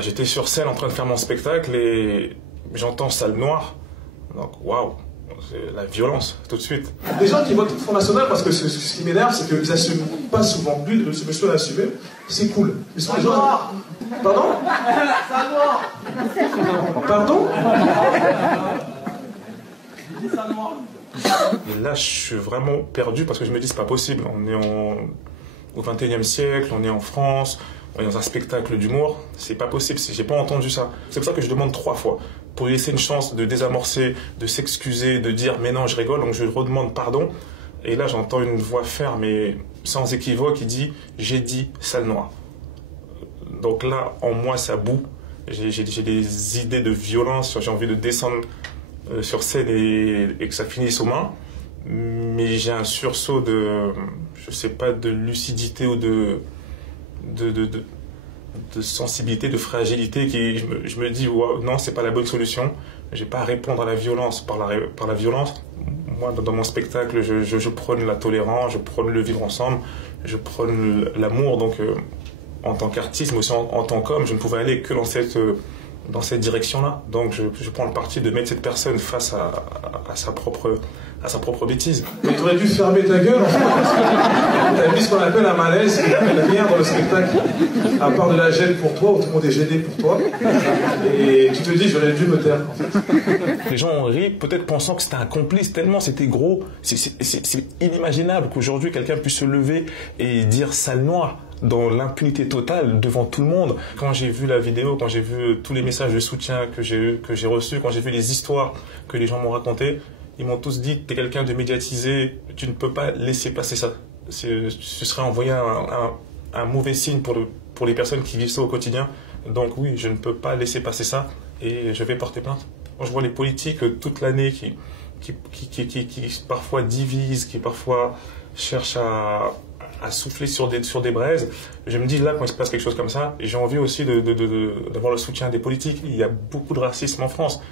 J'étais sur scène en train de faire mon spectacle et j'entends salle noire. Donc, waouh, c'est la violence, tout de suite. Des gens qui votent Front National, parce que ce qui m'énerve, c'est qu'ils n'assument pas souvent. Lui, ce monsieur l'a assumé, c'est cool. Mais souvent, les gens... Pardon? Salle noire. Pardon? Salle noire. Et là, je suis vraiment perdu parce que je me dis, c'est pas possible. On est au XXIe siècle, on est en France, on est dans un spectacle d'humour. C'est pas possible, j'ai pas entendu ça. C'est pour ça que je demande 3 fois. Pour lui laisser une chance de désamorcer, de s'excuser, de dire, mais non, je rigole, donc je redemande pardon. Et là, j'entends une voix ferme et sans équivoque qui dit, j'ai dit salle noire. Donc là, en moi, ça boue. J'ai des idées de violence, j'ai envie de descendre sur scène et que ça finisse aux mains, mais j'ai un sursaut de, je sais pas, de lucidité ou de sensibilité, de fragilité qui, je me dis, wow, non, c'est pas la bonne solution. J'ai pas à répondre à la violence par la violence. Moi, dans mon spectacle, je prône la tolérance, je prône le vivre ensemble, je prône l'amour. Donc, en tant qu'artiste, mais aussi en tant qu'homme, je ne pouvais aller que dans cette direction-là. Donc je prends le parti de mettre cette personne face à sa propre bêtise. Mais tu aurais dû fermer ta gueule, en fait, parce que tu as mis ce qu'on appelle un malaise, qui n'appelle rien dans le spectacle, à part de la gêne pour toi, où tout le monde est gêné pour toi. Et tu te dis, j'aurais dû me taire, en fait. Les gens ont ri, peut-être pensant que c'était un complice, tellement c'était gros. C'est inimaginable qu'aujourd'hui quelqu'un puisse se lever et dire salle noire dans l'impunité totale devant tout le monde. Quand j'ai vu la vidéo, quand j'ai vu tous les messages de soutien que j'ai reçus, quand j'ai vu les histoires que les gens m'ont racontées, ils m'ont tous dit, t'es quelqu'un de médiatisé, tu ne peux pas laisser passer ça. Ce serait envoyer un mauvais signe pour les personnes qui vivent ça au quotidien. Donc oui, je ne peux pas laisser passer ça et je vais porter plainte. Quand je vois les politiques toute l'année qui parfois divisent, qui parfois cherchent à souffler sur des braises, je me dis là, quand il se passe quelque chose comme ça, j'ai envie aussi d'avoir le soutien des politiques. Il y a beaucoup de racisme en France.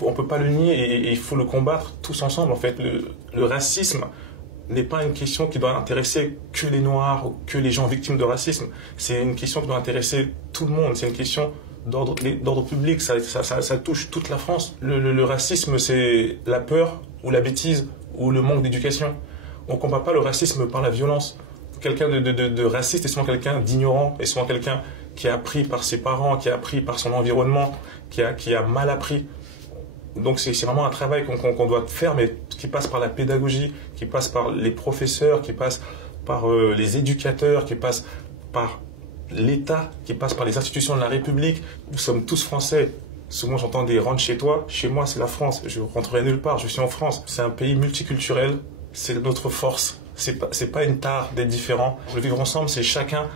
On peut pas le nier et il faut le combattre tous ensemble. En fait, le racisme n'est pas une question qui doit intéresser que les Noirs ou que les gens victimes de racisme. C'est une question qui doit intéresser tout le monde. C'est une question d'ordre public. Ça touche toute la France. Le racisme, c'est la peur ou la bêtise ou le manque d'éducation. On ne combat pas le racisme par la violence. Quelqu'un de raciste est souvent quelqu'un d'ignorant, est souvent quelqu'un qui a appris par ses parents, qui a appris par son environnement, qui a mal appris. Donc c'est vraiment un travail qu'on doit faire, mais qui passe par la pédagogie, qui passe par les professeurs, qui passe par les éducateurs, qui passe par l'État, qui passe par les institutions de la République. Nous sommes tous Français. Souvent j'entends des rentre chez toi. Chez moi c'est la France. Je rentrerai nulle part. Je suis en France. C'est un pays multiculturel. C'est notre force. C'est pas une tare d'être différent. Le vivre ensemble, c'est chacun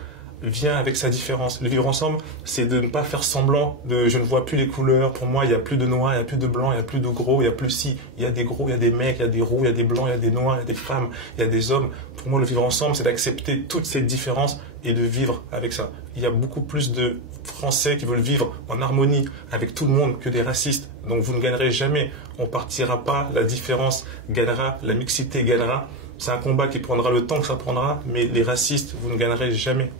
vient avec sa différence. Le vivre ensemble, c'est de ne pas faire semblant de je ne vois plus les couleurs. Pour moi, il n'y a plus de noirs, il n'y a plus de blancs, il n'y a plus de gros, il n'y a plus si. Il y a des gros, il y a des mecs, il y a des roux, il y a des blancs, il y a des noirs, il y a des femmes, il y a des hommes. Pour moi, le vivre ensemble, c'est d'accepter toutes ces différences et de vivre avec ça. Il y a beaucoup plus de Français qui veulent vivre en harmonie avec tout le monde que des racistes. Donc vous ne gagnerez jamais. On partira pas, la différence gagnera, la mixité gagnera. C'est un combat qui prendra le temps que ça prendra, mais les racistes, vous ne gagnerez jamais.